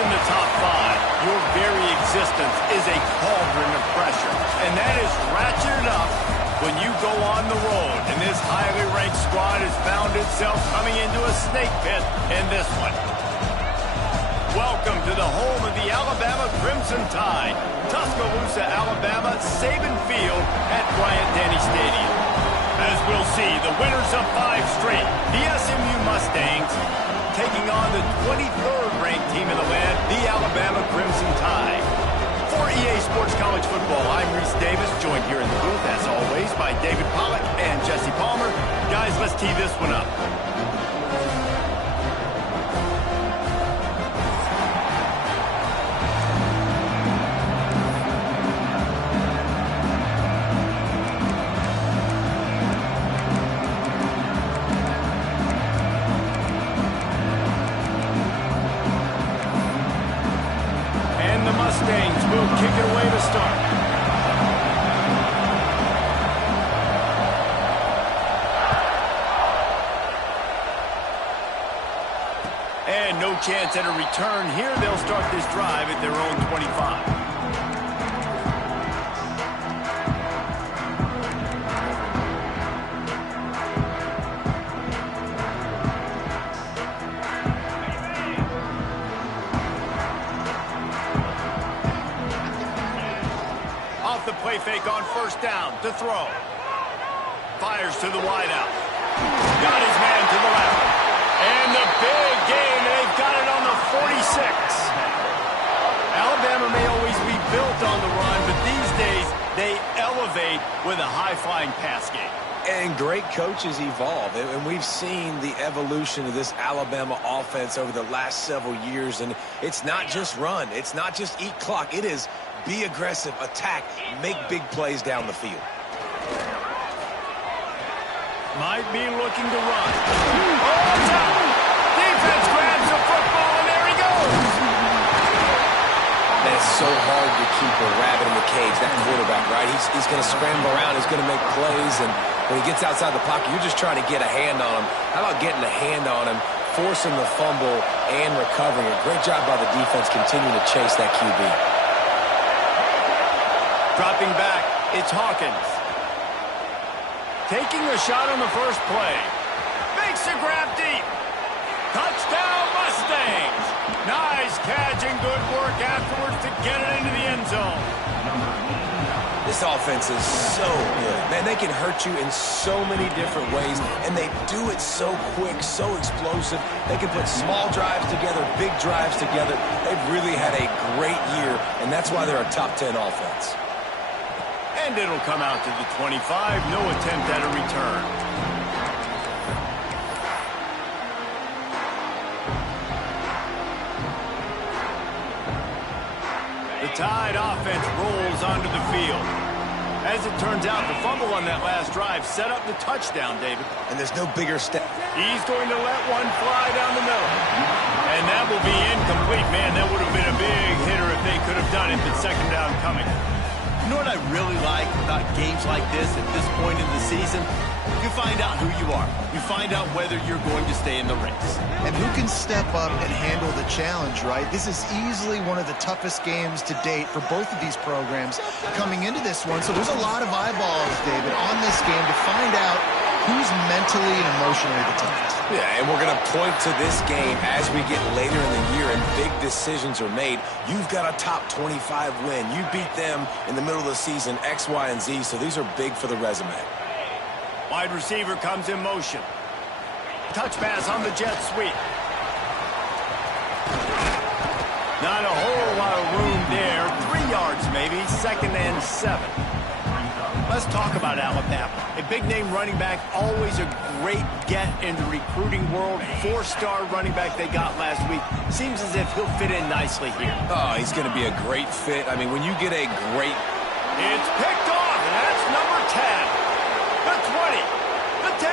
in the top 5, your very existence is a cauldron of pressure. And that is ratcheted up when you go on the road. And this highly ranked squad has found itself coming into a snake pit in this one. Welcome to the home of the Alabama Crimson Tide, Tuscaloosa, Alabama, Saban Field at Bryant-Denny Stadium. As we'll see, the winners of 5 straight, the SMU Mustangs, taking on the 23rd ranked team in the land, the Alabama Crimson Tide. For EA Sports College Football, I'm Reese Davis, joined here in the booth, as always, by David Pollack and Jesse Palmer. Guys, let's tee this one up. Mustangs will kick it away to start. And no chance at a return here. They'll start this drive at their own 25. The play fake on first down to throw. Fires to the wideout. Got his man to the left. And the big gain. They've got it on the 46. Alabama may always be built on the run, but these days they elevate with a high-flying pass game. And great coaches evolve, and we've seen the evolution of this Alabama offense over the last several years, and it's not just run, it's not just eat clock, it is be aggressive, attack, make big plays down the field. Might be looking to run. Oh, down! Defense grabs the football, and there he goes! And it's so hard to keep a rabbit in the cage, that quarterback, right? He's going to scramble around, he's going to make plays, and when he gets outside the pocket, you're just trying to get a hand on him. How about getting a hand on him, forcing the fumble, and recovering it? Great job by the defense continuing to chase that QB. Dropping back, it's Hawkins. Taking a shot on the first play. Makes a grab deep. Touchdown Mustangs. Nice catch and good work afterwards to get it into the end zone. This offense is so good. Man, they can hurt you in so many different ways, and they do it so quick, so explosive. They can put small drives together, big drives together. They've really had a great year, and that's why they're a top 10 offense. And it'll come out to the 25. No attempt at a return. The Tide offense rolls onto the field. As it turns out, the fumble on that last drive set up the touchdown, David. And there's no bigger step. He's going to let one fly down the middle. And that will be incomplete. Man, that would have been a big hitter if they could have done it, but second down coming. You know what I really like about games like this at this point in the season? You find out who you are. You find out whether you're going to stay in the race. And who can step up and handle the challenge, right? This is easily one of the toughest games to date for both of these programs coming into this one. So there's a lot of eyeballs, David, on this game to find out who's mentally and emotionally the toughest. Yeah, and we're going to point to this game as we get later in the year and big decisions are made. You've got a top 25 win. You beat them in the middle of the season, X, Y, and Z, so these are big for the resume. Wide receiver comes in motion. Touch pass on the jet sweep. Not a whole lot of room there. 3 yards maybe, 2nd and 7. Let's talk about Alabama. A big-name running back, always a great get in the recruiting world. 4-star running back they got last week. Seems as if he'll fit in nicely here. Oh, he's going to be a great fit. I mean, when you get a great... It's picked off, and that's number 10. The 20, the 10.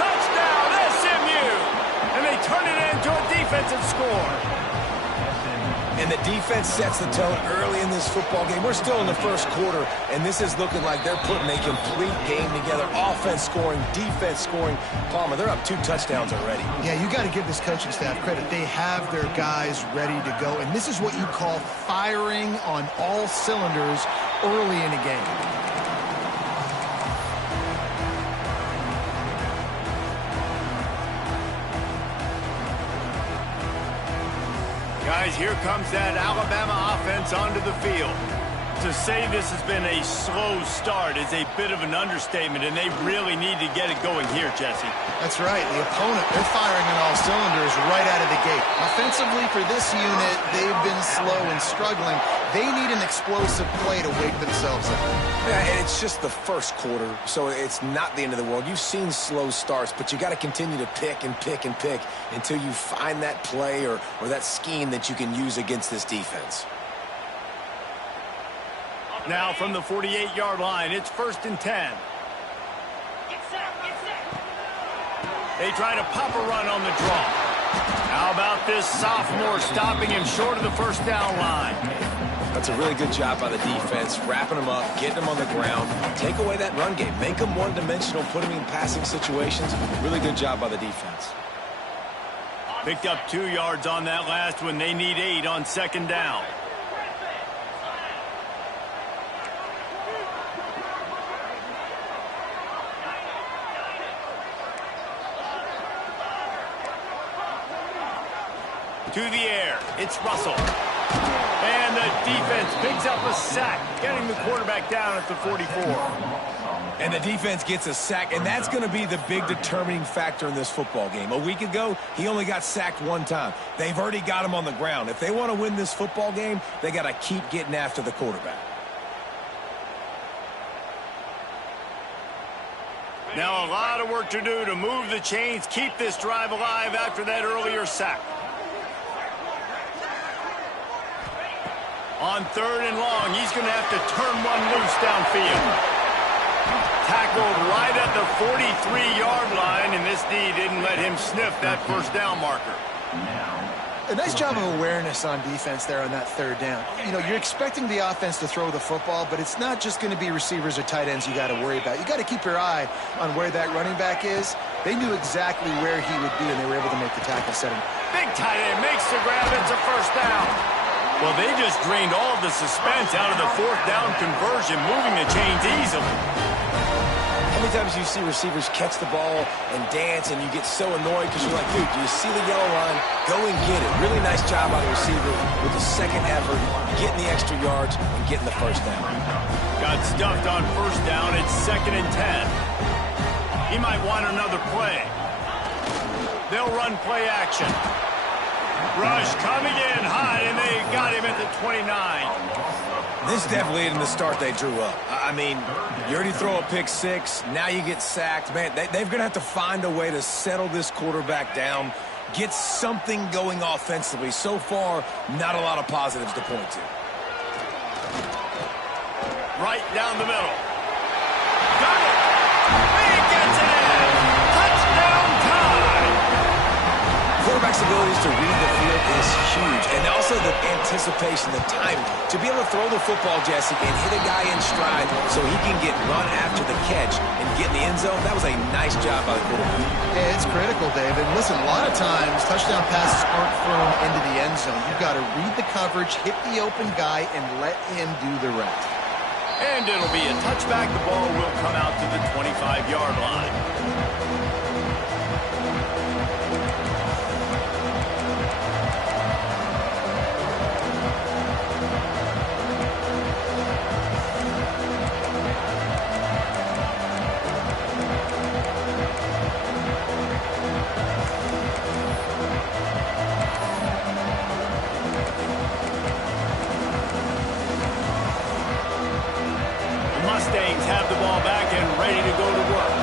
Touchdown, SMU. And they turn it into a defensive score. And the defense sets the tone early in this football game. We're still in the first quarter, and this is looking like they're putting a complete game together. Offense scoring, defense scoring. Palmer, they're up 2 touchdowns already. Yeah, you got to give this coaching staff credit. They have their guys ready to go, and this is what you call firing on all cylinders early in a game. Guys, here comes that Alabama offense onto the field. To say this has been a slow start is a bit of an understatement, and they really need to get it going here, Jesse. That's right. The opponent, they're firing on all cylinders right out of the gate. Offensively, for this unit, they've been slow and struggling. They need an explosive play to wake themselves up. Yeah, and it's just the first quarter, so it's not the end of the world. You've seen slow starts, but you got to continue to pick and pick and pick until you find that play or that scheme that you can use against this defense. Now from the 48-yard line, it's 1st and 10. They try to pop a run on the draw. How about this sophomore stopping him short of the first down line? That's a really good job by the defense, wrapping them up, getting them on the ground. Take away that run game. Make them one-dimensional, put them in passing situations. Really good job by the defense. Picked up 2 yards on that last one. They need 8 on 2nd down. To the air, it's Russell. And the defense picks up a sack, getting the quarterback down at the 44. And the defense gets a sack, and that's going to be the big determining factor in this football game. A week ago, he only got sacked 1 time. They've already got him on the ground. If they want to win this football game, they got to keep getting after the quarterback. Now a lot of work to do to move the chains, keep this drive alive after that earlier sack. On 3rd and long, he's going to have to turn one loose downfield. Tackled right at the 43-yard line, and this D didn't let him sniff that first down marker. A nice job of awareness on defense there on that 3rd down. You know, you're expecting the offense to throw the football, but it's not just going to be receivers or tight ends you got to worry about. You got to keep your eye on where that running back is. They knew exactly where he would be, and they were able to make the tackle setting. Big tight end makes the grab. It's a first down. Well, they just drained all of the suspense out of the 4th down conversion, moving the chains easily. How many times do you see receivers catch the ball and dance, and you get so annoyed because you're like, dude, do you see the yellow line? Go and get it. Really nice job by the receiver with the 2nd effort, getting the extra yards and getting the first down. Got stuffed on first down. It's 2nd and 10. He might want another play. They'll run play action. Rush coming in high, and they got him at the 29. This definitely isn't the start they drew up. I mean, you already throw a pick 6, now you get sacked. Man, they're going to have to find a way to settle this quarterback down, get something going offensively. So far, not a lot of positives to point to. Right down the middle. Got it! He gets it in! Touchdown time! Quarterback's abilities to read the field is huge, and also the anticipation, the time to be able to throw the football, Jesse, and hit a guy in stride so he can get run after the catch and get in the end zone. That was a nice job by the quarterback. Yeah, it's critical, David. Listen, a lot of times touchdown passes aren't thrown into the end zone. You've got to read the coverage, hit the open guy, and let him do the rest. And it'll be a touchback. The ball will come out to the 25-yard line. Mustangs have the ball back and ready to go to work.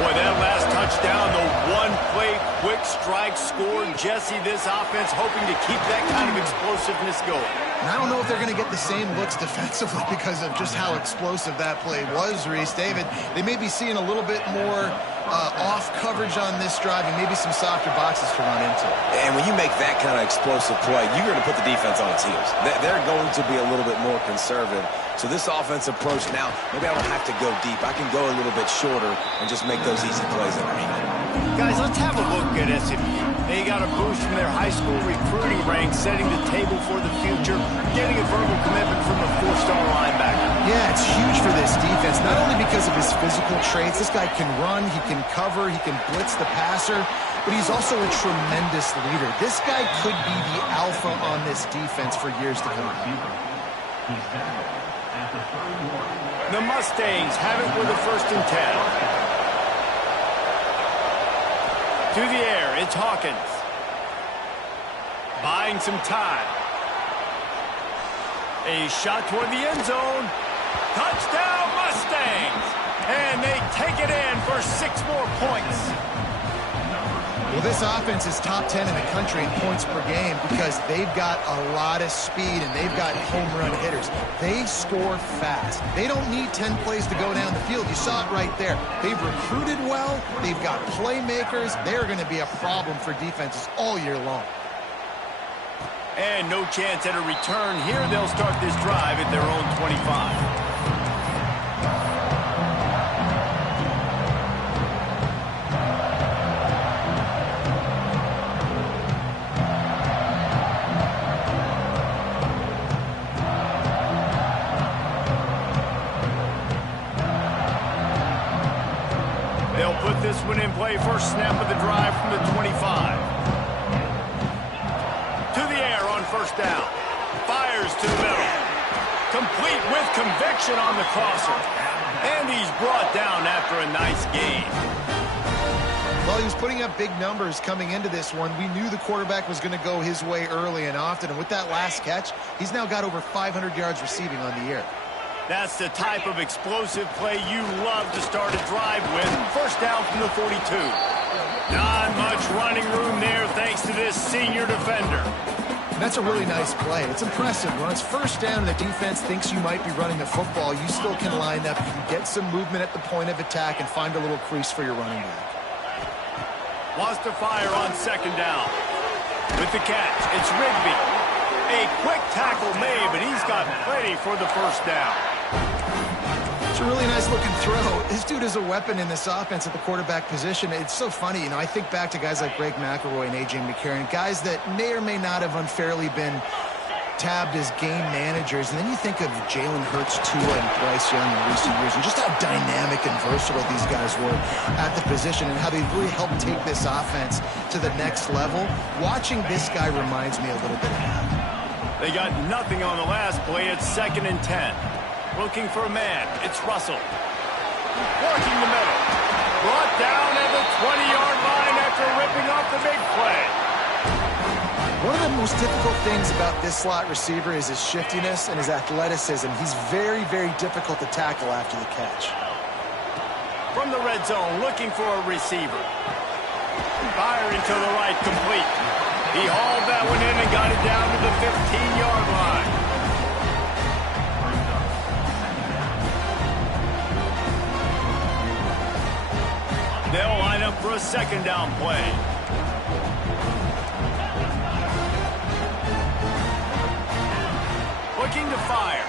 Boy, that last touchdown, the one-play quick strike scored. Jesse, this offense hoping to keep that kind of explosiveness going. And I don't know if they're going to get the same looks defensively because of just how explosive that play was, Reese. David, they may be seeing a little bit more off coverage on this drive and maybe some softer boxes to run into. And when you make that kind of explosive play, you're going to put the defense on its heels. They're going to be a little bit more conservative. So this offensive approach now, maybe I don't have to go deep. I can go a little bit shorter and just make those easy plays underneath. Guys, let's have a look at SMU. They got a boost from their high school recruiting ranks, setting the table for the future, getting a verbal commitment from a 4-star linebacker. Yeah, it's huge for this defense, not only because of his physical traits. This guy can run, he can cover, he can blitz the passer, but he's also a tremendous leader. This guy could be the alpha on this defense for years to come. The Mustangs have it with a 1st and 10. To the air, it's Hawkins. Buying some time. A shot toward the end zone. Touchdown, Mustangs! And they take it in for 6 more points. Well, this offense is top 10 in the country in points per game because they've got a lot of speed and they've got home run hitters. They score fast. They don't need 10 plays to go down the field. You saw it right there. They've recruited well. They've got playmakers. They're going to be a problem for defenses all year long. And no chance at a return here. They'll start this drive at their own 25. They'll put this one in play. First snap of the drive from the 25. To the air on 1st down. Fires to the middle. Complete with conviction on the crosser. And he's brought down after a nice gain. Well, he was putting up big numbers coming into this one. We knew the quarterback was going to go his way early and often. And with that last catch, he's now got over 500 yards receiving on the year. That's the type of explosive play you love to start a drive with. 1st down from the 42. Not much running room there thanks to this senior defender. And that's a really nice play. It's impressive. When it's 1st down and the defense thinks you might be running the football, you still can line up. You can get some movement at the point of attack and find a little crease for your running back. Wants to fire on 2nd down. With the catch, it's Rigby. A quick tackle made, but he's got plenty for the 1st down. It's a really nice looking throw. This dude is a weapon in this offense at the quarterback position. It's so funny, I think back to guys like Greg McElroy and A.J. McCarron, guys that may or may not have unfairly been tabbed as game managers. And then you think of Jalen Hurts, Tua, and Bryce Young in recent years, and just how dynamic and versatile these guys were at the position and how they really helped take this offense to the next level. Watching this guy reminds me a little bit of that. They got nothing on the last play. It's 2nd and 10. Looking for a man. It's Russell. Working the middle. Brought down at the 20-yard line after ripping off the big play. One of the most difficult things about this slot receiver is his shiftiness and his athleticism. He's very, very difficult to tackle after the catch. From the red zone, looking for a receiver. Firing to the right, complete. He hauled that one in and got it down to the 15-yard line. They'll line up for a 2nd down play. Looking to fire.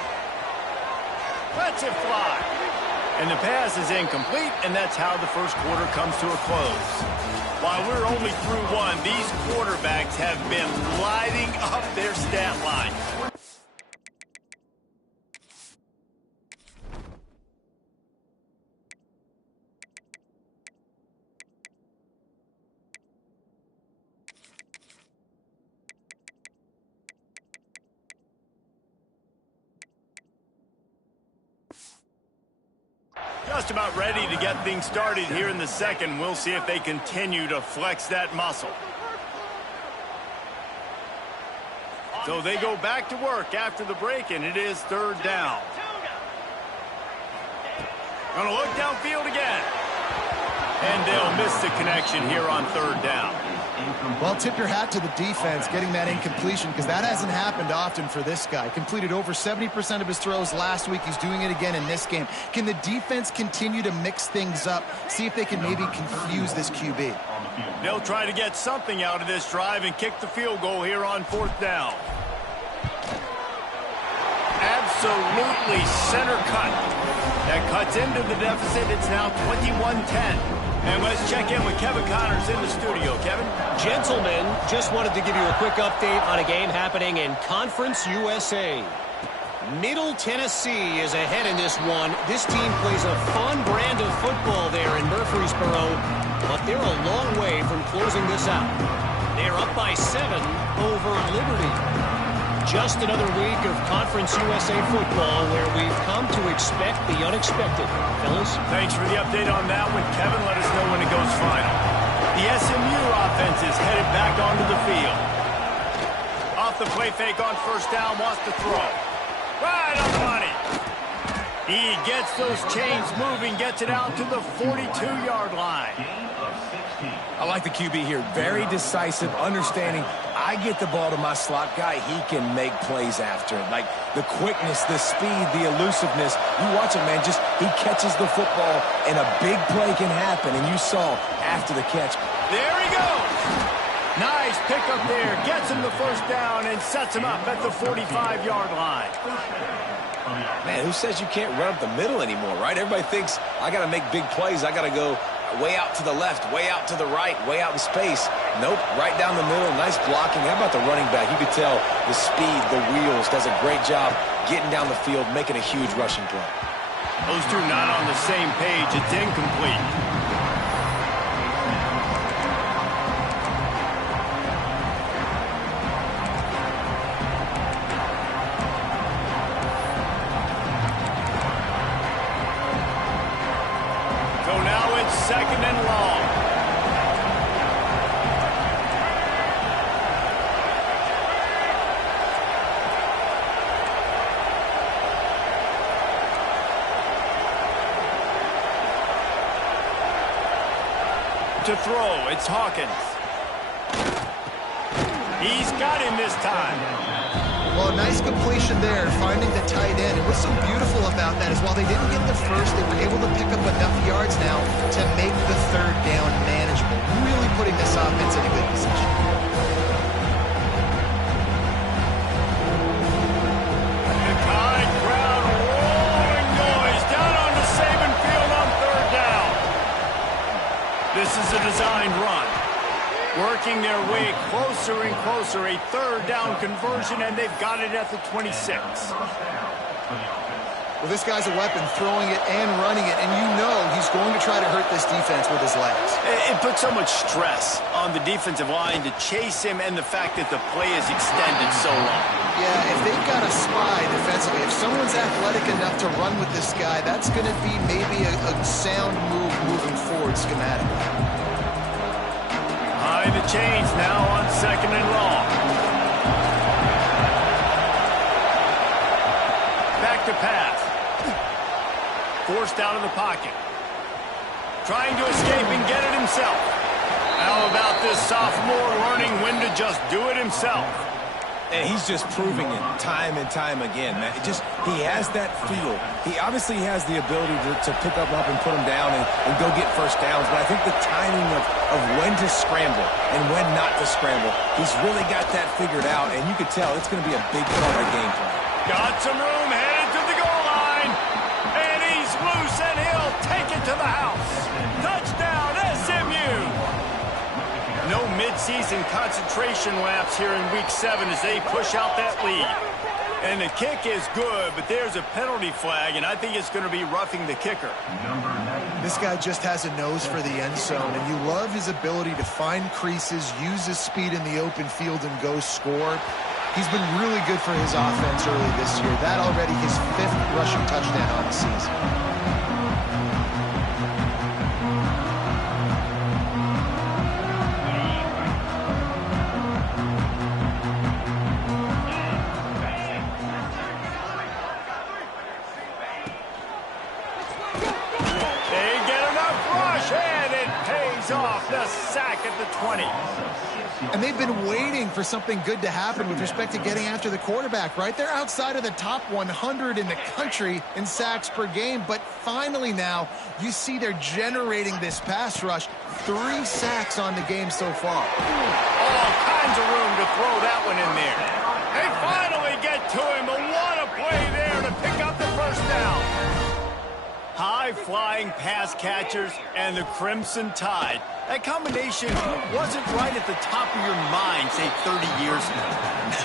Lets it fly. And the pass is incomplete, and that's how the 1st quarter comes to a close. While we're only through one, these quarterbacks have been lighting up their stat line. Just about ready to get things started here in the 2nd. We'll see if they continue to flex that muscle. So they go back to work after the break, and it is 3rd down. Gonna look downfield again. And they'll miss the connection here on 3rd down. Well, tip your hat to the defense getting that incompletion, because that hasn't happened often for this guy. Completed over 70% of his throws last week. He's doing it again in this game. Can the defense continue to mix things up, see if they can maybe confuse this QB? They'll try to get something out of this drive and kick the field goal here on 4th down. Absolutely center cut. That cuts into the deficit. It's now 21-10. And let's check in with Kevin Connors in the studio. Kevin? Gentlemen, just wanted to give you a quick update on a game happening in Conference USA. Middle Tennessee is ahead in this one. This team plays a fun brand of football there in Murfreesboro, but they're a long way from closing this out. They're up by 7 over Liberty. Just another week of Conference USA football where we've come to expect the unexpected. Fellas? Thanks for the update on that one, Kevin. Let us know when it goes final. The SMU offense is headed back onto the field. Off the play fake on 1st down, wants to throw. Right on the money. He gets those chains moving, gets it out to the 42-yard line. I like the QB here. Very decisive, understanding. I get the ball to my slot guy, he can make plays after it. Like the quickness, the speed, the elusiveness. You watch him, man, just he catches the football and a big play can happen. And you saw after the catch. There he goes. Nice pickup there. Gets him the 1st down and sets him up at the 45-yard line. Man, who says you can't run up the middle anymore, right? Everybody thinks I got to make big plays. I got to go way out to the left, way out to the right, way out in space. Nope, right down the middle. Nice blocking. How about the running back? You could tell the speed, the wheels, does a great job getting down the field, making a huge rushing play. Those two not on the same page. It's incomplete. So now it's 2nd and long. To throw, it's Hawkins. He's got him this time. Well, a nice completion there, finding the tight end. And what's so beautiful about that is while they didn't get the first, they were able to pick up enough yards now to make the 3rd down manageable. Really putting this offense in a good position. The Tide crowd rolling noise down on the Saban field on 3rd down. This is a designed run. Working their way closer and closer, a 3rd down conversion, and they've got it at the 26. Well, this guy's a weapon, throwing it and running it, and you know he's going to try to hurt this defense with his legs. It puts so much stress on the defensive line to chase him, and the fact that the play is extended so long. Yeah, if they've got a spy defensively, if someone's athletic enough to run with this guy, that's going to be maybe a sound move moving forward schematically. High the chains now on 2nd and long. Back to pass. Forced out of the pocket. Trying to escape and get it himself. How about this sophomore learning when to just do it himself? And he's just proving it time and time again, man. He has that feel. He obviously has the ability to pick up and put him down and go get 1st downs. But I think the timing of when to scramble and when not to scramble, he's really got that figured out. And you could tell it's going to be a big part of the game plan. Got some room, headed to the goal line. And he's loose, and he'll take it to the house. Touchdown, SMU. No midseason concentration laps here in Week 7 as they push out that lead. And the kick is good, but there's a penalty flag, and I think it's going to be roughing the kicker. This guy just has a nose for the end zone, and you love his ability to find creases, use his speed in the open field, and go score. He's been really good for his offense early this year. That already his 5th rushing touchdown on the season. They get enough rush, and it pays off. The sack at the 20. And they've been waiting for something good to happen with respect to getting after the quarterback, right? They're outside of the top 100 in the country in sacks per game, but finally now you see they're generating this pass rush. 3 sacks on the game so far. All kinds of room to throw that one in there. They finally get to him, but what a play there to pick up the first down. High-flying pass catchers and the Crimson Tide. That combination wasn't right at the top of your mind, say, 30 years ago.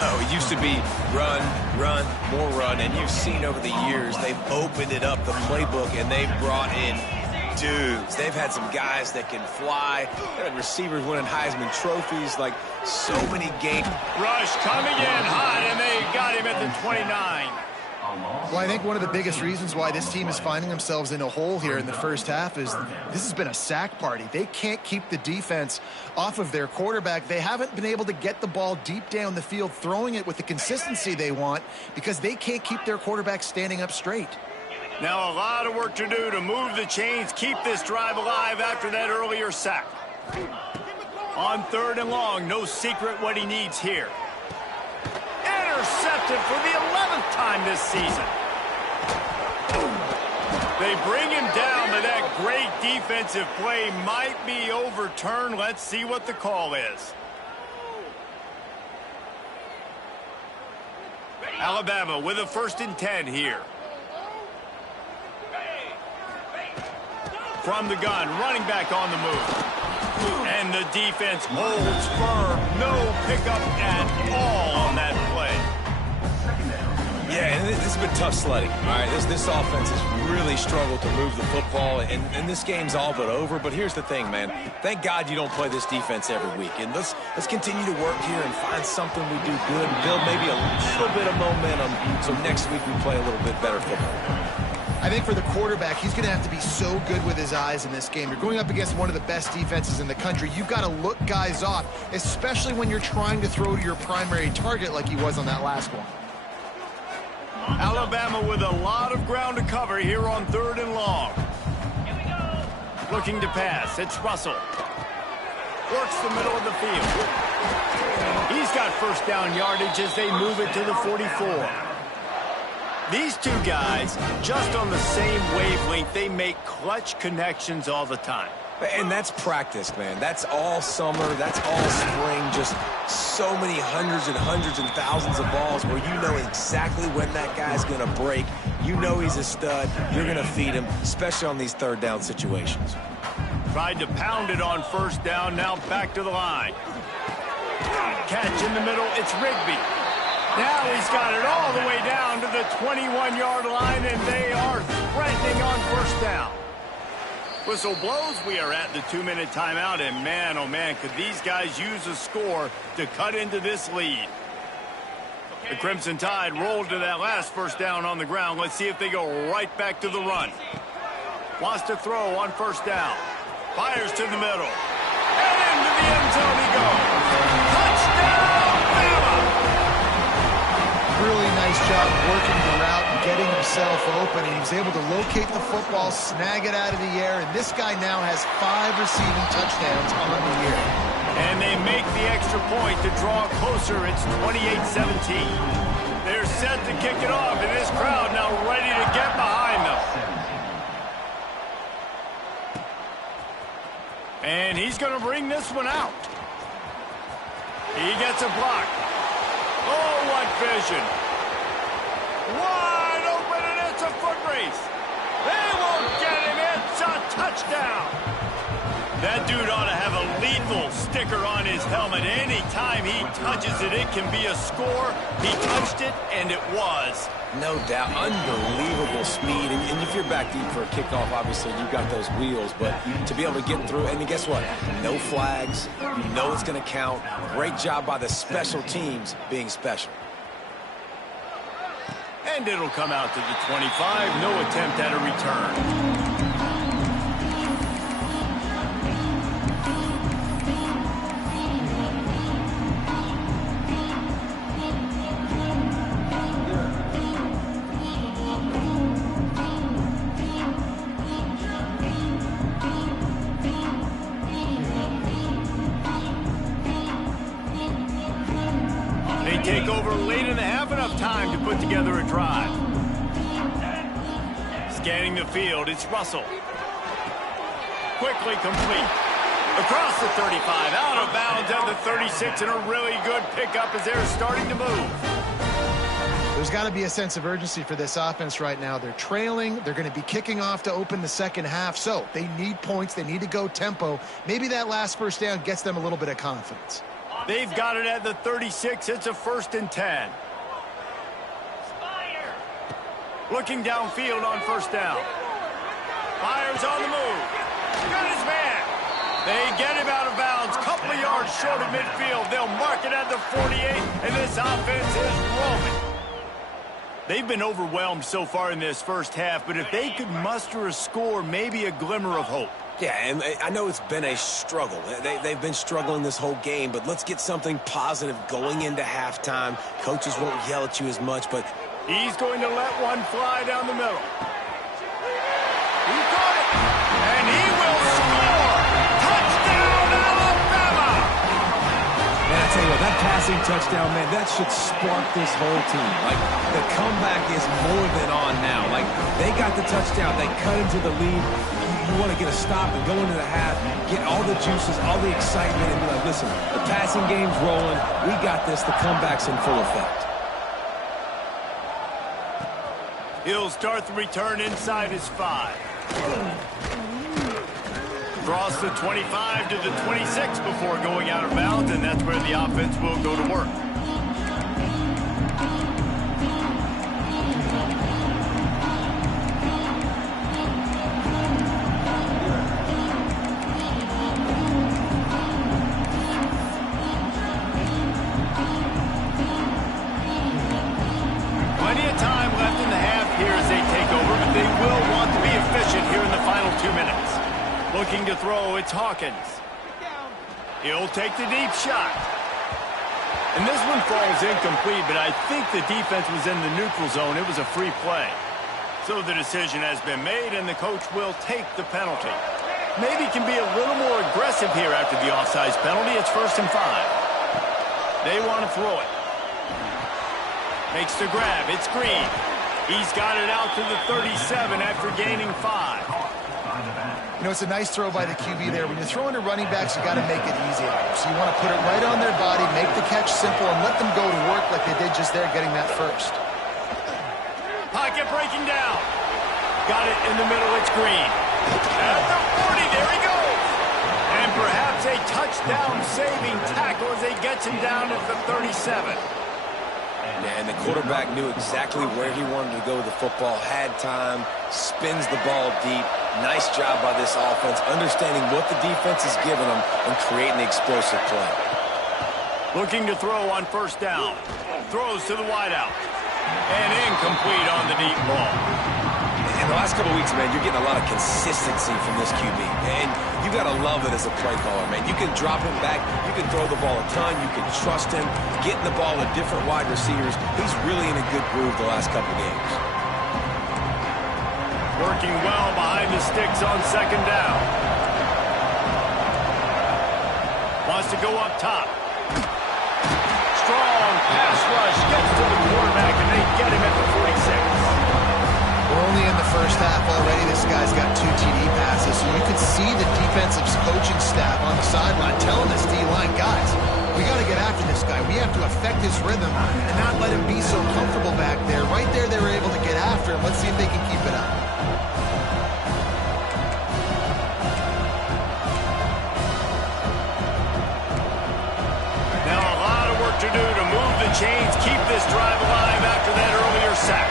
No, it used to be run, run, more run, and you've seen over the years they've opened it up, the playbook, and they've brought in dudes. They've had some guys that can fly. They've had receivers winning Heisman trophies, like so many games. Rush coming in hot, and they got him at the 29. Well, I think one of the biggest reasons why this team is finding themselves in a hole here in the first half is this has been a sack party. They can't keep the defense off of their quarterback. They haven't been able to get the ball deep down the field, throwing it with the consistency they want because they can't keep their quarterback standing up straight. Now a lot of work to do to move the chains, keep this drive alive after that earlier sack. On 3rd and long, no secret what he needs here. Intercepted for the 11th time this season. They bring him down, but that great defensive play might be overturned. Let's see what the call is. Alabama with a 1st and 10 here. From the gun, running back on the move. And the defense holds firm. No pickup at all on that play. Yeah, and this has been tough sledding. All right, this offense has really struggled to move the football, and this game's all but over. But here's the thing, man. Thank God you don't play this defense every week. And let's continue to work here and find something we do good and build maybe a little bit of momentum so next week we play a little bit better football. I think for the quarterback, he's going to have to be so good with his eyes in this game. You're going up against one of the best defenses in the country. You've got to look guys off, especially when you're trying to throw to your primary target like he was on that last one. Alabama with a lot of ground to cover here on 3rd and long. Looking to pass. It's Russell. Works the middle of the field. He's got 1st down yardage as they move it to the 44. These two guys, just on the same wavelength, they make clutch connections all the time. And that's practice, man. That's all summer. That's all spring. Just so many hundreds and thousands of balls where you know exactly when that guy's going to break. You know he's a stud. You're going to feed him, especially on these 3rd down situations. Tried to pound it on 1st down. Now back to the line. Catch in the middle. It's Rigby. Now he's got it all the way down to the 21-yard line, and they are threatening on 1st down. Whistle blows. We are at the 2-minute timeout, and man, oh man, could these guys use a score to cut into this lead. The Crimson Tide rolled to that last 1st down on the ground. Let's see if they go right back to the run. Wants to throw on 1st down. Fires to the middle. And into the end zone he goes. Touchdown, Bama! Really nice job working the route and getting himself open, and he was able to locate the football, snag it out of the air, and this guy now has 5 receiving touchdowns on the year. And they make the extra point to draw closer. It's 28-17. They're set to kick it off, and this crowd now ready to get behind them. And he's going to bring this one out. He gets a block. Oh, what vision. Wide open, and it's a foot race. They won't get him. It's a touchdown. That dude ought to have a lethal sticker on his helmet. Anytime he touches it, it can be a score. He touched it, and it was. No doubt. Unbelievable speed. And if you're back deep for a kickoff, obviously you've got those wheels. But to be able to get through, and guess what? No flags. You know it's going to count. Great job by the special teams being special. And it'll come out to the 25. No attempt at a return. take over late in the half, enough time to put together a drive. Scanning the field, it's Russell. Quickly complete. Across the 35, out of bounds at the 36, and a really good pickup as they're starting to move. There's got to be a sense of urgency for this offense right now. They're trailing. They're going to be kicking off to open the second half, so they need points. They need to go tempo. Maybe that last first down gets them a little bit of confidence. They've got it at the 36. It's a 1st and 10. Looking downfield on 1st down. Fires on the move. Got his man. They get him out of bounds. Couple of yards short of midfield. They'll mark it at the 48, and this offense is rolling. They've been overwhelmed so far in this first half, but if they could muster a score, maybe a glimmer of hope. Yeah, and I know it's been a struggle. They've been struggling this whole game, but let's get something positive going into halftime. Coaches won't yell at you as much, but he's going to let one fly down the middle. He got it, and he will score. Touchdown, Alabama! Man, I tell you what, that passing touchdown, man, that should spark this whole team. Like, the comeback is more than on now. Like, they got the touchdown. They cut into the lead. You want to get a stop and go into the half, get all the juices, all the excitement, and be like, listen, the passing game's rolling. We got this. The comeback's in full effect. He'll start the return inside his 5. Cross the 25 to the 26 before going out of bounds, and that's where the offense will go to work. Plenty of time left in the half here as they take over, but they will want to be efficient here in the final 2 minutes. Looking to throw, it's Hawkins. He'll take the deep shot. And this one falls incomplete, but I think the defense was in the neutral zone. It was a free play. So the decision has been made, and the coach will take the penalty. Maybe can be a little more aggressive here after the offsides penalty. It's 1st and 5. They want to throw it. Makes the grab. It's Green. He's got it out to the 37 after gaining 5. You know, it's a nice throw by the QB there. When you're throwing to running backs, you got to make it easy on them. So you want to put it right on their body, make the catch simple, and let them go to work like they did just there getting that first. Pocket breaking down. Got it in the middle. It's Green. At the 40, there he goes. And perhaps a touchdown-saving tackle as he gets him down at the 37. Yeah, and the quarterback knew exactly where he wanted to go with the football, had time, spins the ball deep. Nice job by this offense, understanding what the defense is giving them and creating the explosive play. Looking to throw on 1st down. Throws to the wideout. And incomplete on the deep ball. In the last couple of weeks, man, you're getting a lot of consistency from this QB. And you got to love it as a play caller, man. You can drop him back. You can throw the ball a ton. You can trust him. Getting the ball to different wide receivers. He's really in a good groove the last couple of games. Working well behind the sticks on 2nd down. Wants to go up top. Strong pass rush. Gets to the quarterback, and they get him at the 46. We're only in the first half already. This guy's got 2 TD passes, so you could see the defensive coaching staff on the sideline telling this D-line, guys, we got to get after this guy. We have to affect his rhythm and not let him be so comfortable back there. Right there, they were able to get after him. Let's see if they can keep it up. Now a lot of work to do to move the chains, keep this drive alive after that earlier sack.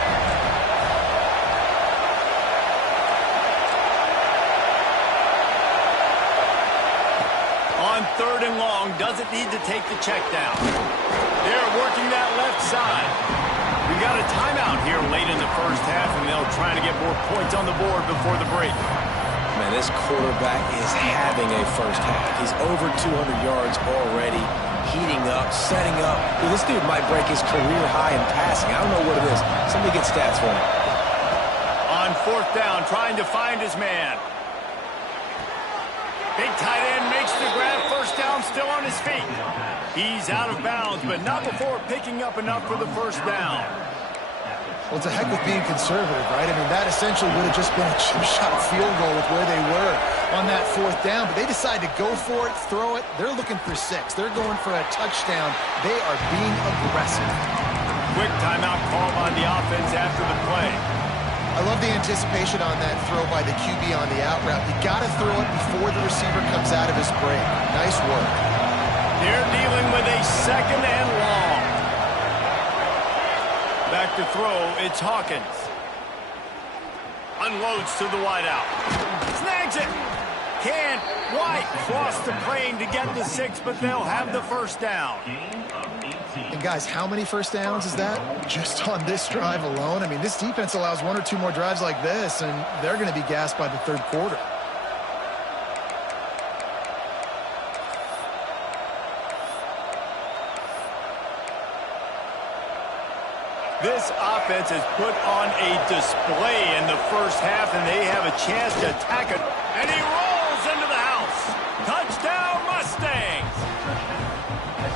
On 3rd and long, doesn't need to take the check down. They're working that left side. We got a timeout here late in the first half, and they'll try to get more points on the board before the break. Man, this quarterback is having a first half. He's over 200 yards already, heating up, setting up. Dude, this dude might break his career high in passing. I don't know what it is. Somebody get stats for him. On 4th down, trying to find his man. Big tight end makes the grab first down, still on his feet. He's out of bounds, but not before picking up enough for the first down. Well, it's a heck of being conservative, right? I mean, that essentially would have just been a chip shot field goal with where they were on that fourth down. But they decided to go for it, throw it. They're looking for 6. They're going for a touchdown. They are being aggressive. Quick timeout call on the offense after the play. I love the anticipation on that throw by the QB on the out route. You got to throw it before the receiver comes out of his break. Nice work. They're dealing with a second and long. Back to throw, it's Hawkins. Unloads to the wideout. Snags it. Can't quite cross the plane to get the 6, but they'll have the first down. And guys, how many first downs is that? Just on this drive alone? I mean, this defense allows 1 or 2 more drives like this, and they're going to be gassed by the third quarter. This offense has put on a display in the first half, and they have a chance to attack it. And he rolls into the house. Touchdown, Mustangs!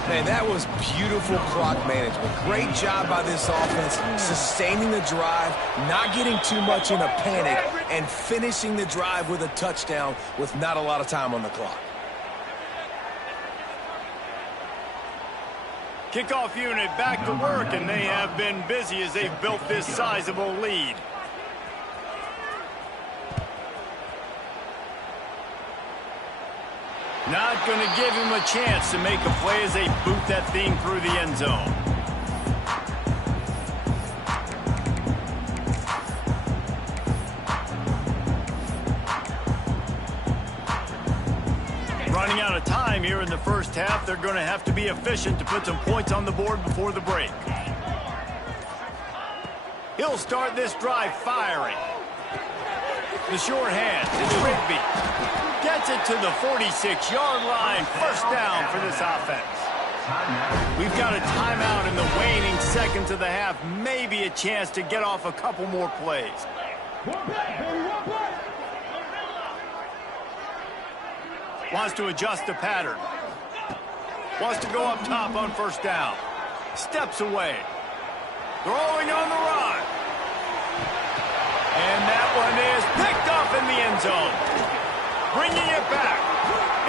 Man, that was beautiful clock management. Great job by this offense, sustaining the drive, not getting too much in a panic, and finishing the drive with a touchdown with not a lot of time on the clock. Kickoff unit back to work, and they have been busy as they've built this sizable lead. Not going to give him a chance to make a play as they boot that thing through the end zone. Running out of time here in the first half. They're going to have to be efficient to put some points on the board before the break. He'll start this drive firing. The short hand, it's Rigby. Gets it to the 46-yard line. First down for this offense. We've got a timeout in the waning seconds of the half. Maybe a chance to get off a couple more plays. Wants to adjust the pattern. Wants to go up top on first down. Steps away. Throwing on the run. And that one is picked off in the end zone. Bringing it back.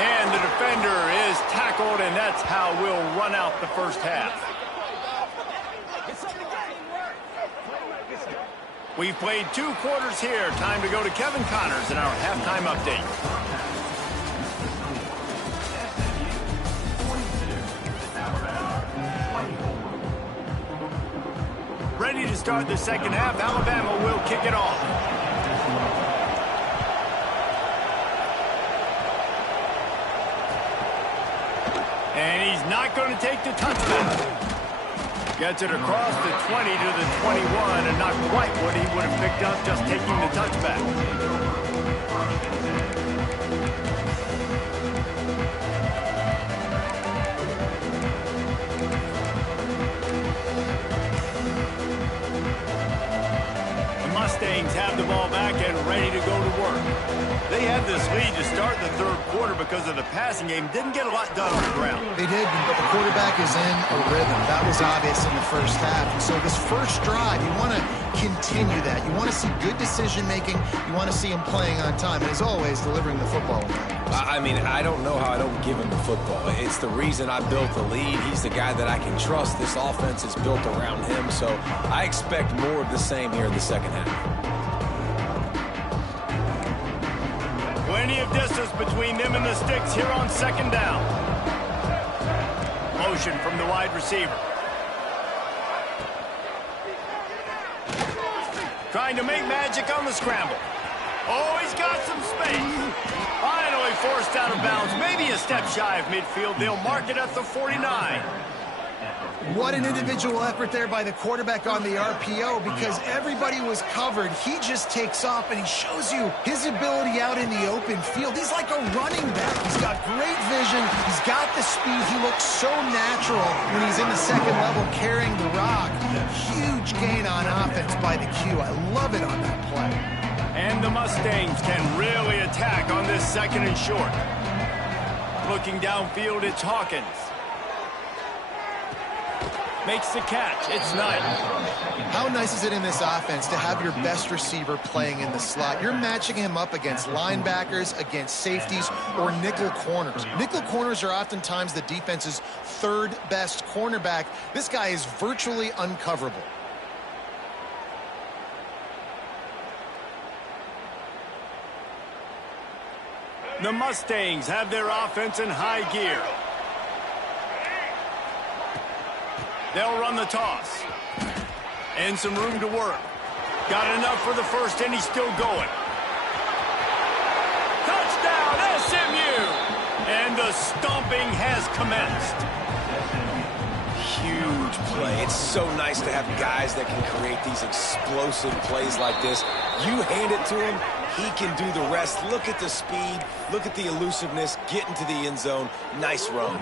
And the defender is tackled, and that's how we'll run out the first half. We've played 2 quarters here. Time to go to Kevin Connors in our halftime update. Ready to start the second half. Alabama will kick it off. And he's not going to take the touchback. Gets it across the 20 to the 21, and not quite what he would have picked up just taking the touchback. Mustangs have the ball back and ready to go to work. They had this lead to start the third quarter because of the passing game. Didn't get a lot done on the ground. They did, but the quarterback is in a rhythm. That was obvious in the first half. And so this first drive, you want to continue that. You want to see good decision-making. You want to see him playing on time. And as always, delivering the football. I mean, I don't know how I don't give him the football. It's the reason I built the lead. He's the guy that I can trust. This offense is built around him. So I expect more of the same here in the second half. Plenty of distance between them and the sticks here on second down. Motion from the wide receiver. Trying to make magic on the scramble. Oh, he's got some space. Finally forced out of bounds. Maybe a step shy of midfield. They'll mark it at the 49. What an individual effort there by the quarterback on the RPO, because everybody was covered. He just takes off, and he shows you his ability out in the open field. He's like a running back. He's got great vision. He's got the speed. He looks so natural when he's in the second level carrying the rock. Huge gain on offense by the Q. I love it on that play. And the Mustangs can really attack on this second and short. Looking downfield, it's Hawkins. Makes the catch. It's nice. How nice is it in this offense to have your best receiver playing in the slot? You're matching him up against linebackers, against safeties, or nickel corners. Nickel corners are oftentimes the defense's third best cornerback. This guy is virtually uncoverable. The Mustangs have their offense in high gear. They'll run the toss. And some room to work. Got enough for the first, and he's still going. Touchdown, SMU! And the stomping has commenced. Huge play. It's so nice to have guys that can create these explosive plays like this. You hand it to him, he can do the rest. Look at the speed. Look at the elusiveness. Get into the end zone. Nice run.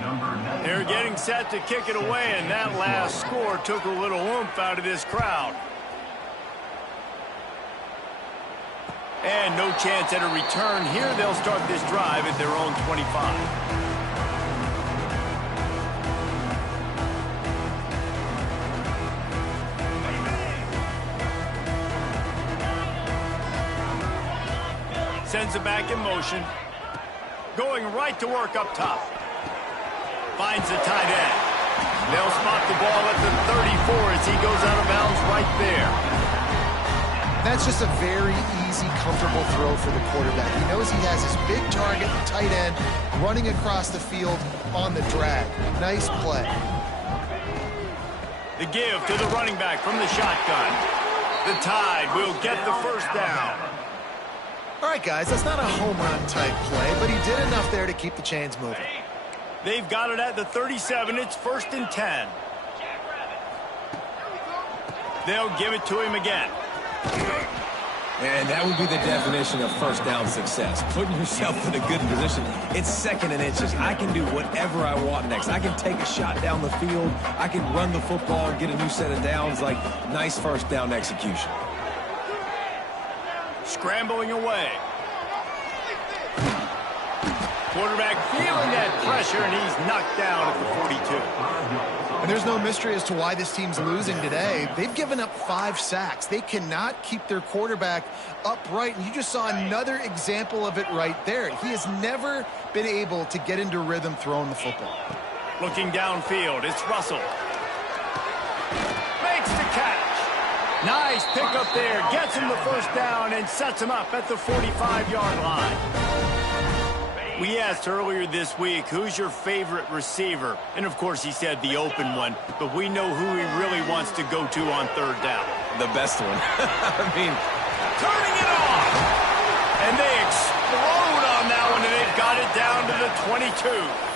They're getting set to kick it away, and that last score took a little oomph out of this crowd. And no chance at a return here. They'll start this drive at their own 25. Sends it back in motion. Going right to work up top. Finds the tight end. They'll spot the ball at the 34 as he goes out of bounds right there. That's just a very easy, comfortable throw for the quarterback. He knows he has his big target, the tight end, running across the field on the drag. Nice play. The give to the running back from the shotgun. The Tide will get the first down. All right, guys, that's not a home run type play, but he did enough there to keep the chains moving. They've got it at the 37. It's 1st and 10. They'll give it to him again. And that would be the definition of first down success. Putting yourself in a good position. It's 2nd and inches. I can do whatever I want next. I can take a shot down the field. I can run the football and get a new set of downs. Like, nice first down execution. Scrambling away. Quarterback feeling that pressure, and he's knocked down at the 42. And there's no mystery as to why this team's losing today. They've given up 5 sacks. They cannot keep their quarterback upright, and you just saw another example of it right there. He has never been able to get into rhythm throwing the football. Looking downfield, it's Russell. Makes the catch. Nice pickup there. Gets him the first down and sets him up at the 45-yard line. We asked earlier this week, who's your favorite receiver? And, of course, he said the open one. But we know who he really wants to go to on 3rd down. The best one. I mean, turning it off. And they explode on that one, and they've got it down to the 22.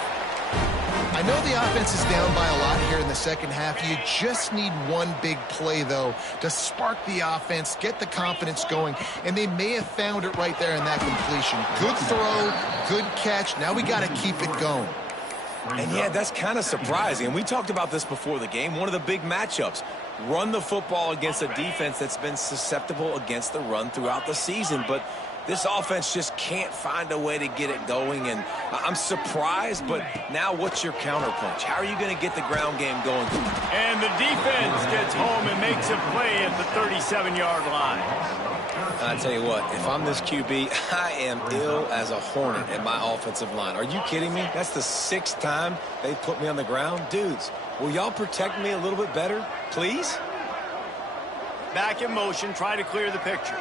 I know the offense is down by a lot here in the second half. You just need one big play, though, to spark the offense, get the confidence going, and they may have found it right there in that completion. Good throw, good catch. Now we got to keep it going. And, yeah, that's kind of surprising. And we talked about this before the game. One of the big matchups. Run the football against a defense that's been susceptible against the run throughout the season. But this offense just can't find a way to get it going, and I'm surprised, but now what's your counterpunch? How are you going to get the ground game going? And the defense gets home and makes a play at the 37-yard line. I tell you what, if I'm this QB, I am ill as a hornet in my offensive line. Are you kidding me? That's the 6th time they put me on the ground. Dudes, will y'all protect me a little bit better, please? Back in motion, try to clear the picture.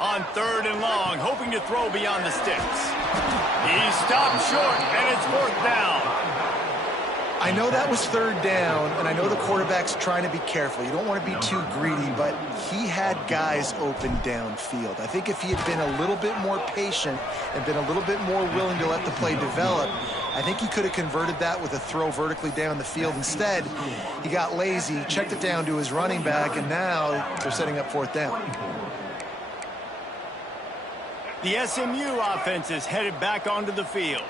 On 3rd and long, hoping to throw beyond the sticks. He stopped short, and it's 4th down. I know that was 3rd down, and I know the quarterback's trying to be careful. You don't want to be too greedy, but he had guys open downfield. I think if he had been a little bit more patient and been a little bit more willing to let the play develop, I think he could have converted that with a throw vertically down the field. Instead, he got lazy, checked it down to his running back, and now they're setting up 4th down. The SMU offense is headed back onto the field.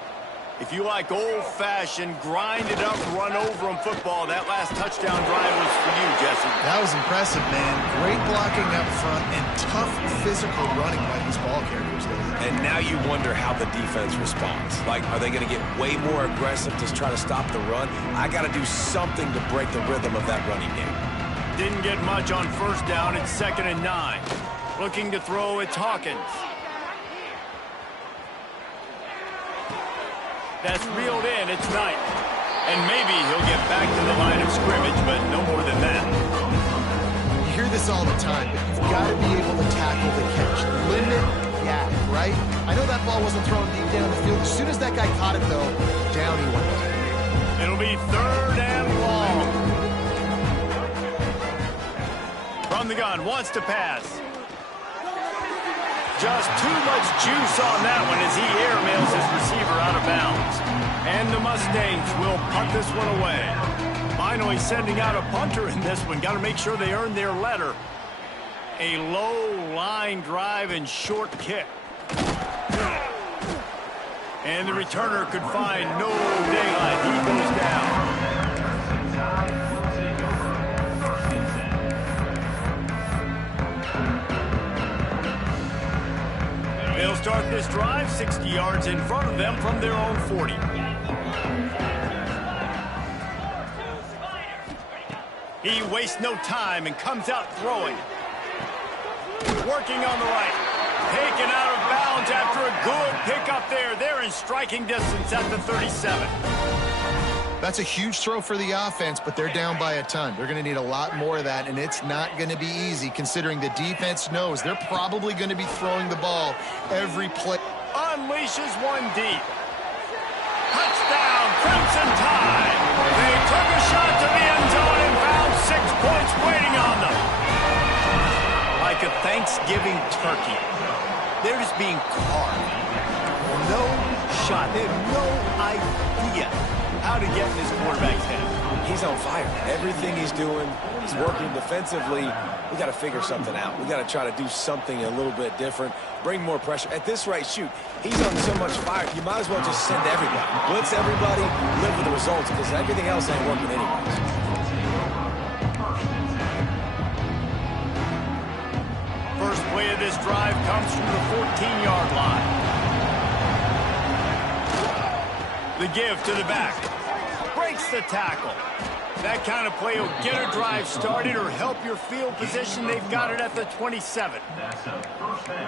If you like old-fashioned, grind-it-up, run-over-'em football, that last touchdown drive was for you, Jesse. That was impressive, man. Great blocking up front and tough physical running by these ball carriers. And now you wonder how the defense responds. Like, are they going to get way more aggressive to try to stop the run? I got to do something to break the rhythm of that running game. Didn't get much on first down. It's 2nd and 9. Looking to throw, it's Hawkins. That's reeled in, it's Knight. And maybe he'll get back to the line of scrimmage, but no more than that. You hear this all the time, but you've got to be able to tackle the catch. Limit gap, right? I know that ball wasn't thrown deep down the field. As soon as that guy caught it, though, down he went. It'll be 3rd and long. From the gun, wants to pass. Just too much juice on that one as he airmails his receiver out of bounds. And the Mustangs will punt this one away. Finally sending out a punter in this one. Got to make sure they earn their letter. A low line drive and short kick. And the returner could find no daylight. He goes down. They'll start this drive 60 yards in front of them from their own 40. He wastes no time and comes out throwing. Working on the right. Taken out of bounds after a good pickup there. They're in striking distance at the 37. That's a huge throw for the offense, but they're down by a ton. They're going to need a lot more of that, and it's not going to be easy considering the defense knows they're probably going to be throwing the ball every play. Unleashes one deep. Touchdown, Crimson Tide. They took a shot to the end zone and found 6 points waiting on them. Like a Thanksgiving turkey. They're just being carved. No shot. They have no idea how to get in this quarterback's head. He's on fire. Everything he's doing, he's working defensively. We got to figure something out. We got to try to do something a little bit different, bring more pressure. At this rate, shoot, he's on so much fire, you might as well just send everybody. Blitz everybody, live with the results, because everything else ain't working anyways. First play of this drive comes from the 14-yard line. The give to the back. Breaks the tackle. That kind of play will get a drive started or help your field position. They've got it at the 27.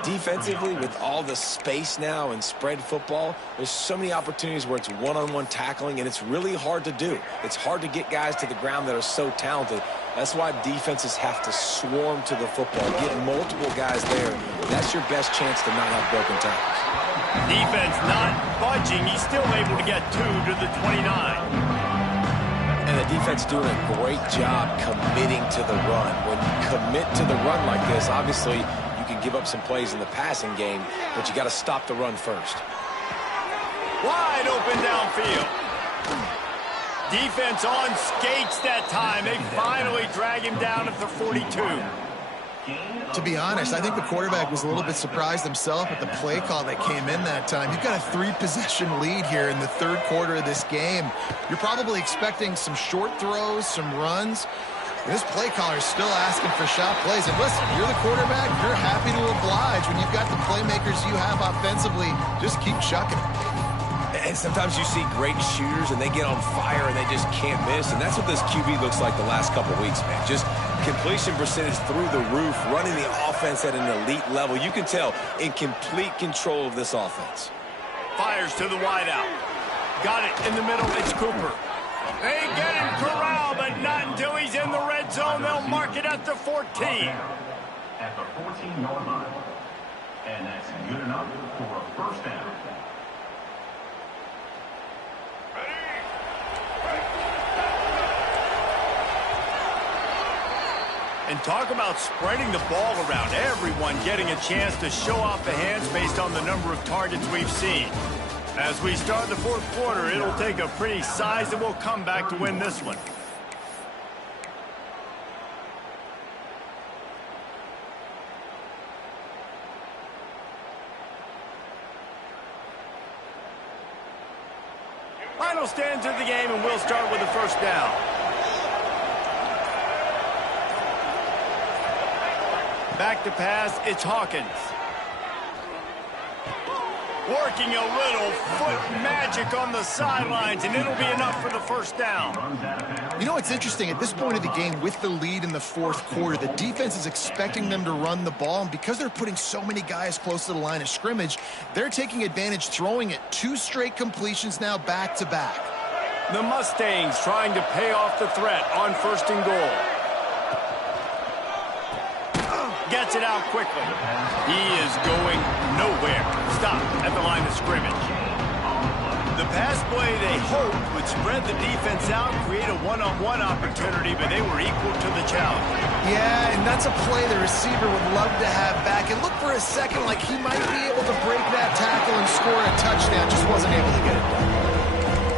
Defensively, with all the space now and spread football, there's so many opportunities where it's one-on-one tackling, and it's really hard to do. It's hard to get guys to the ground that are so talented. That's why defenses have to swarm to the football, get multiple guys there. That's your best chance to not have broken tackles. Defense not budging. He's still able to get 2 to the 29. And the defense doing a great job committing to the run. When you commit to the run like this, obviously you can give up some plays in the passing game, but you got to stop the run first. Wide open downfield. Defense on skates that time. They finally drag him down at the 42. To be honest, I think the quarterback was a little bit surprised himself at the play call that came in that time. You've got a 3-possession lead here in the third quarter of this game. You're probably expecting some short throws, some runs. This play caller is still asking for shot plays. And listen, you're the quarterback. You're happy to oblige. When you've got the playmakers you have offensively, just keep chucking. And sometimes you see great shooters, and they get on fire, and they just can't miss. And that's what this QB looks like the last couple weeks, man. Just completion percentage through the roof, running the offense at an elite level. You can tell in complete control of this offense. Fires to the wideout. Got it in the middle. It's Cooper. They get him corralled, but not until he's in the red zone. They'll mark it at the 14. At the 14-yard line. And that's good enough for a first down. And talk about spreading the ball around. Everyone getting a chance to show off the hands based on the number of targets we've seen. As we start the fourth quarter, it'll take a pretty sizable comeback to win this one. Final stands of the game, and we'll start with the first down. Back to pass, it's Hawkins. Working a little foot magic on the sidelines, and it'll be enough for the first down. You know, it's interesting. At this point of the game, with the lead in the fourth quarter, the defense is expecting them to run the ball, and because they're putting so many guys close to the line of scrimmage, they're taking advantage, throwing it 2 straight completions now back-to-back. The Mustangs trying to pay off the threat on 1st and goal. Gets it out quickly. He is going nowhere. Stop at the line of scrimmage. The pass play they hoped would spread the defense out, create a one-on-one opportunity, but they were equal to the challenge. Yeah, and that's a play the receiver would love to have back. And look for a second like he might be able to break that tackle and score a touchdown. Just wasn't able to get it done.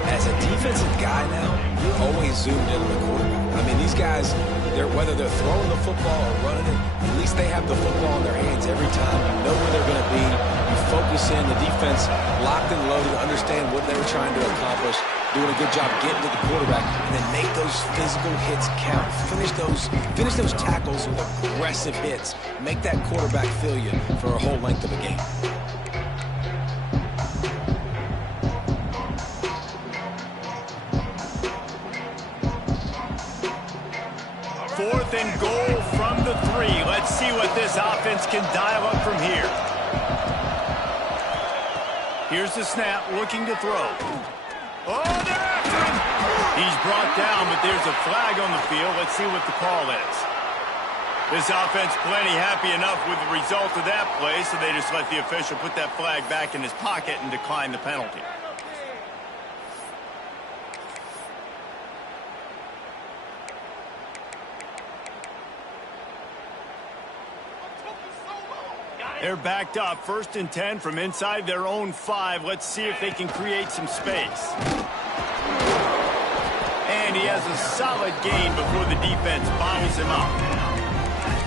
As a defensive guy now, you're always zoomed in on the quarterback. I mean, these guys, whether they're throwing the football or running it, at least they have the football in their hands every time. You know where they're going to be. You focus in. The defense locked and loaded, understand what they were trying to accomplish, doing a good job getting to the quarterback, and then make those physical hits count. Finish those tackles with aggressive hits. Make that quarterback feel you for a whole length of a game. 4th and goal from the 3. Let's see what this offense can dial up from here. Here's the snap, looking to throw. Oh, they're after him! He's brought down, but there's a flag on the field. Let's see what the call is. This offense plenty happy enough with the result of that play, so they just let the official put that flag back in his pocket and decline the penalty. They're backed up, 1st and 10 from inside their own 5. Let's see if they can create some space. And he has a solid gain before the defense bottles him up.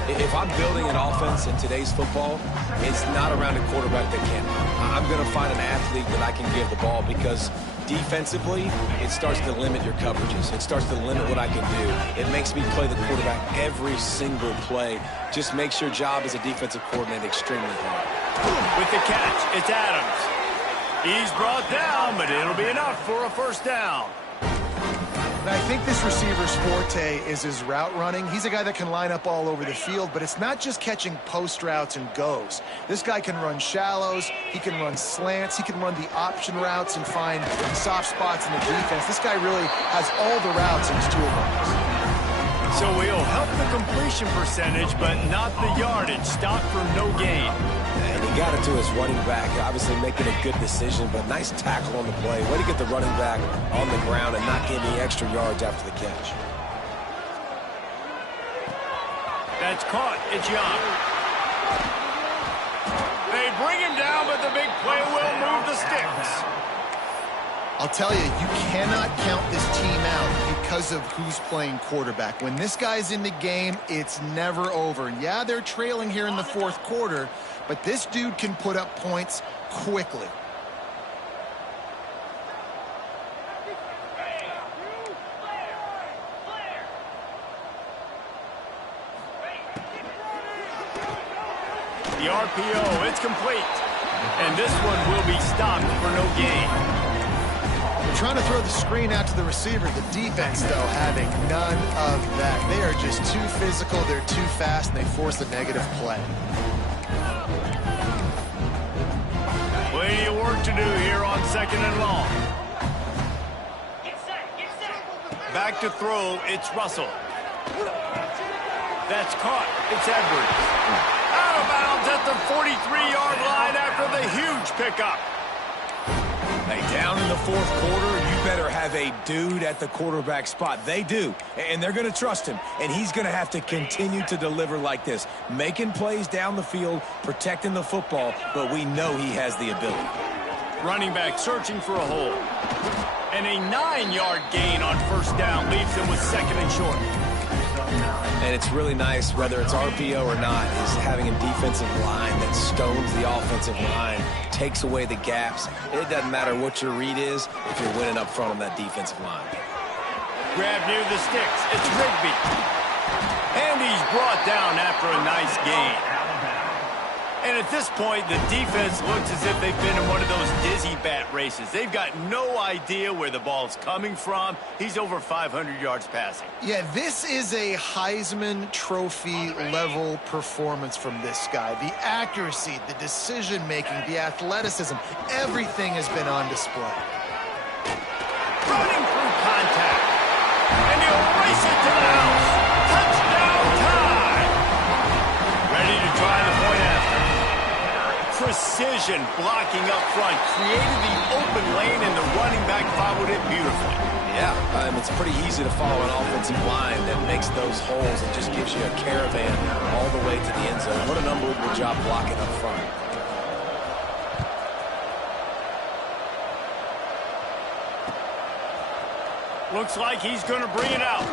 If I'm building an offense in today's football, it's not around a quarterback that can run. I'm going to find an athlete that I can give the ball because defensively, it starts to limit your coverages. It starts to limit what I can do. It makes me play the quarterback every single play. Just makes your job as a defensive coordinator extremely hard. With the catch, it's Adams. He's brought down, but it'll be enough for a first down. And I think this receiver's forte is his route running. He's a guy that can line up all over the field, but it's not just catching post routes and goes. This guy can run shallows, he can run slants, he can run the option routes and find soft spots in the defense. This guy really has all the routes in his toolbox. So he'll help the completion percentage, but not the yardage. Stop for no gain. And he got it to his running back, obviously making a good decision, but nice tackle on the play. Way to get the running back on the ground and not give any extra yards after the catch. That's caught. It's Young. They bring him down, but the big play will move the sticks. I'll tell you, you cannot count this team out because of who's playing quarterback. When this guy's in the game, it's never over. And yeah, they're trailing here in the fourth quarter, but this dude can put up points quickly. The RPO, it's complete. And this one will be stopped for no gain. They're trying to throw the screen out to the receiver. The defense, though, having none of that. They are just too physical, they're too fast, and they force a negative play. Plenty of work to do here on 2nd and long. Back to throw, it's Russell. That's caught. It's Edwards. Out of bounds at the 43-yard line after the huge pickup. Hey, down in the fourth quarter, you better have a dude at the quarterback spot. They do, and they're going to trust him, and he's going to have to continue to deliver like this, making plays down the field, protecting the football, but we know he has the ability. Running back searching for a hole. And a 9-yard gain on first down leaves him with 2nd and short. And it's really nice, whether it's RPO or not, is having a defensive line that stones the offensive line, takes away the gaps. It doesn't matter what your read is if you're winning up front on that defensive line. Grab near the sticks. It's Rigby. And he's brought down after a nice gain. And at this point, the defense looks as if they've been in one of those dizzy bat races. They've got no idea where the ball's coming from. He's over 500 yards passing. Yeah, this is a Heisman Trophy level performance from this guy. The accuracy, the decision-making, the athleticism, everything has been on display. Running through contact. And he'll race it to the house. Touchdown time. Ready to try the point after. Precision blocking up front, created the open lane, and the running back followed it beautifully. Yeah, it's pretty easy to follow an offensive line that makes those holes and just gives you a caravan all the way to the end zone. What an unbelievable job blocking up front. Looks like he's going to bring it out.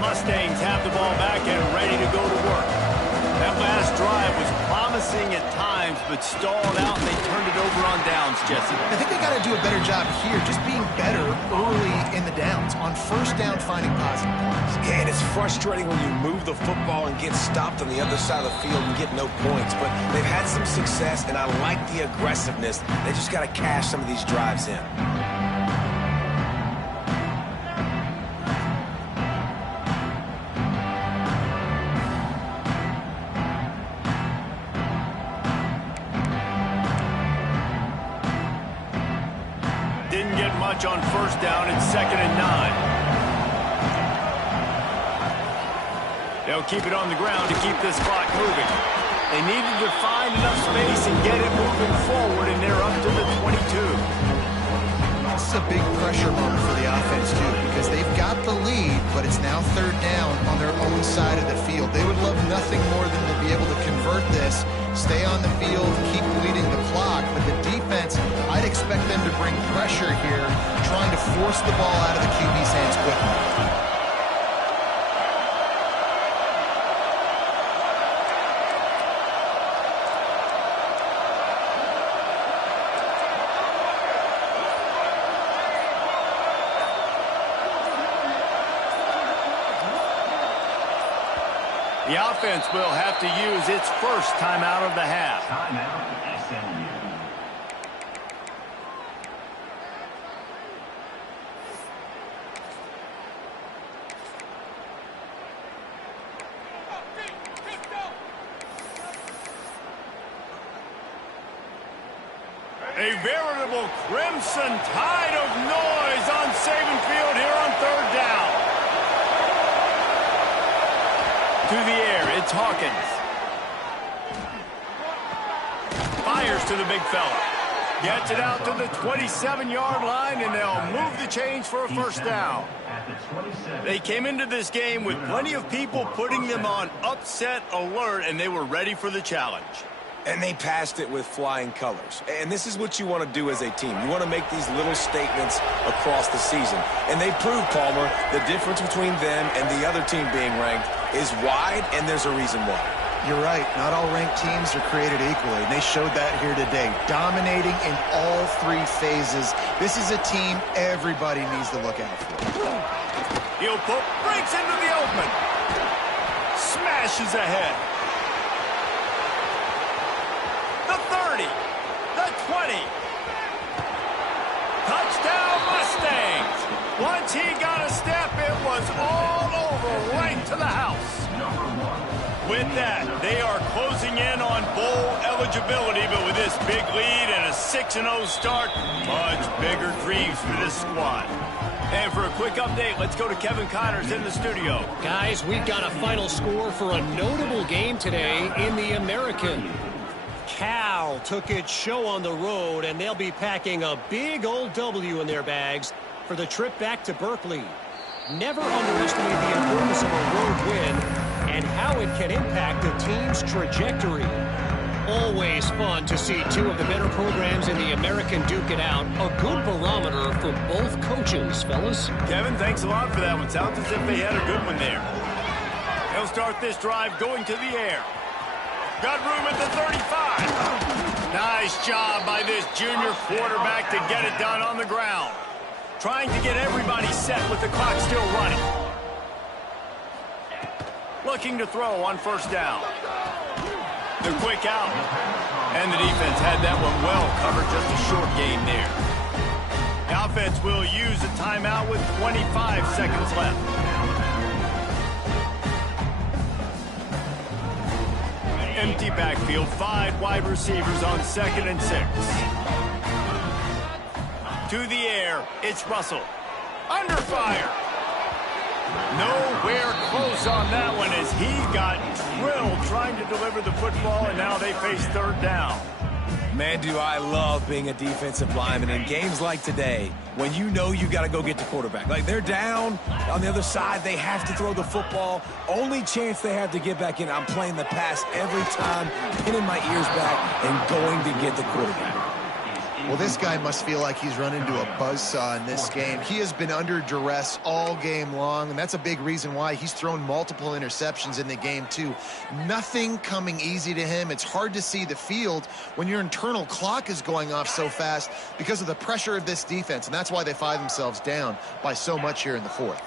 Mustangs have the ball back and ready to go to work. That last drive was promising at times, but stalled out, and they turned it over on downs, Jesse. I think they got to do a better job here, just being better early in the downs, on first down, finding positive points. Yeah, and it's frustrating when you move the football and get stopped on the other side of the field and get no points, but they've had some success, and I like the aggressiveness. They just got to cash some of these drives in. Didn't get much on first down. It's 2nd and 9. They'll keep it on the ground to keep this clock moving. They needed to find enough space and get it moving forward, and they're up to the 22. This is a big pressure moment for the offense, too, because they've got the lead, but it's now 3rd down on their own side of the field. They would love nothing more than to be able to convert this, stay on the field, keep bleeding the clock, but the defense, I'd expect them to bring pressure here, trying to force the ball out of the QB's hands quickly. The offense will have to use its first timeout of the half. Timeout, SMU. A veritable crimson tide of noise on Saban Field here on 3rd down. To the air, it's Hawkins. Fires to the big fella. Gets it out to the 27-yard line, and they'll move the chains for a first down. They came into this game with plenty of people putting them on upset alert, and they were ready for the challenge. And they passed it with flying colors. And this is what you want to do as a team. You want to make these little statements across the season. And they proved, Palmer, the difference between them and the other team being ranked is wide, and there's a reason why. You're right. Not all ranked teams are created equally, and they showed that here today. Dominating in all 3 phases. This is a team everybody needs to look out for. Heel poke breaks into the open. Smashes ahead. The 30. The 20. Touchdown Mustangs. Once he got a step, it was all over, right to the house. With that, they are closing in on bowl eligibility, but with this big lead and a 6-0 start, much bigger dreams for this squad. And for a quick update, let's go to Kevin Connors in the studio. Guys, we've got a final score for a notable game today in the American. Cal took its show on the road, and they'll be packing a big old W in their bags for the trip back to Berkeley. Never underestimate the importance of a road win and how it can impact a team's trajectory. Always fun to see two of the better programs in the American duke it out. A good barometer for both coaches, fellas. Kevin, thanks a lot for that one. Sounds as if they had a good one there. He'll start this drive going to the air. Got room at the 35. Nice job by this junior quarterback to get it done on the ground. Trying to get everybody set with the clock still running. Looking to throw on first down. The quick out. And the defense had that one well covered, just a short gain there. The offense will use a timeout with 25 seconds left. Empty backfield, 5 wide receivers on 2nd and 6. To the air, it's Russell. Under fire. Nowhere close on that one as he got drilled trying to deliver the football, and now they face 3rd down. Man, do I love being a defensive lineman in games like today when you know you got to go get the quarterback. Like, they're down on the other side. They have to throw the football. Only chance they have to get back in. I'm playing the pass every time, pinning my ears back and going to get the quarterback. Well, this guy must feel like he's run into a buzzsaw in this game. He has been under duress all game long, and that's a big reason why he's thrown multiple interceptions in the game, too. Nothing coming easy to him. It's hard to see the field when your internal clock is going off so fast because of the pressure of this defense, and that's why they find themselves down by so much here in the 4th.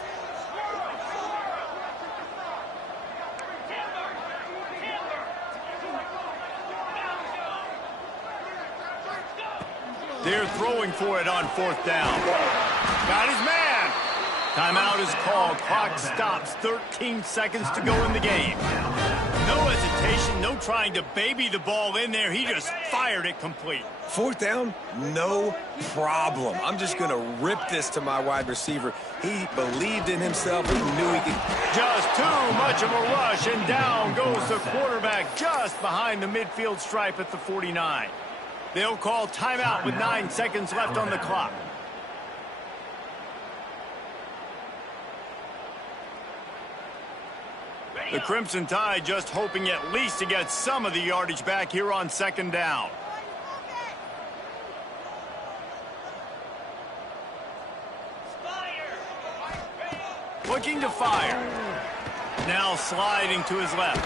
They're throwing for it on 4th down. Got his man. Timeout is called. Clock stops. 13 seconds to go in the game. No hesitation, no trying to baby the ball in there. He just fired it complete. 4th down, no problem. I'm just going to rip this to my wide receiver. He believed in himself. He knew he could. Just too much of a rush, and down goes the quarterback just behind the midfield stripe at the 49. They'll call timeout with 9 seconds left on the clock. The Crimson Tide just hoping at least to get some of the yardage back here on 2nd down. Looking to fire. Now sliding to his left.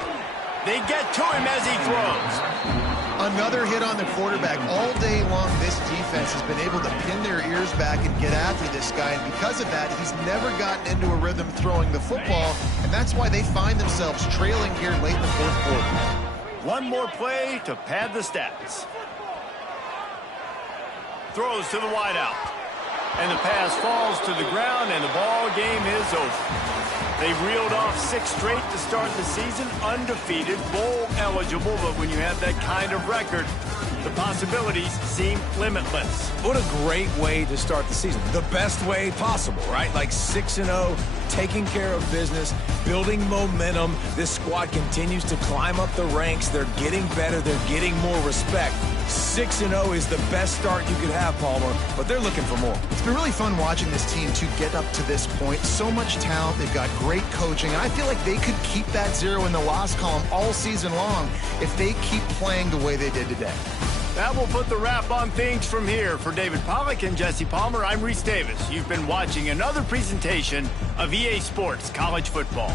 They get to him as he throws. Another hit on the quarterback. All day long, this defense has been able to pin their ears back and get after this guy, and because of that, he's never gotten into a rhythm throwing the football, and that's why they find themselves trailing here late in the 4th quarter. One more play to pad the stats. Throws to the wideout. And the pass falls to the ground, and the ball game is over. They've reeled off 6 straight to start the season, undefeated, bowl eligible, but when you have that kind of record, the possibilities seem limitless. What a great way to start the season. The best way possible, right? Like 6-0, taking care of business, building momentum. This squad continues to climb up the ranks. They're getting better. They're getting more respect. 6-0 is the best start you could have, Palmer, but they're looking for more. It's been really fun watching this team to get up to this point. So much talent. They've got great coaching, and I feel like they could keep that 0 in the loss column all season long if they keep playing the way they did today. That will put the wrap on things from here. For David Pollack and Jesse Palmer, I'm Reese Davis. You've been watching another presentation of EA Sports College Football.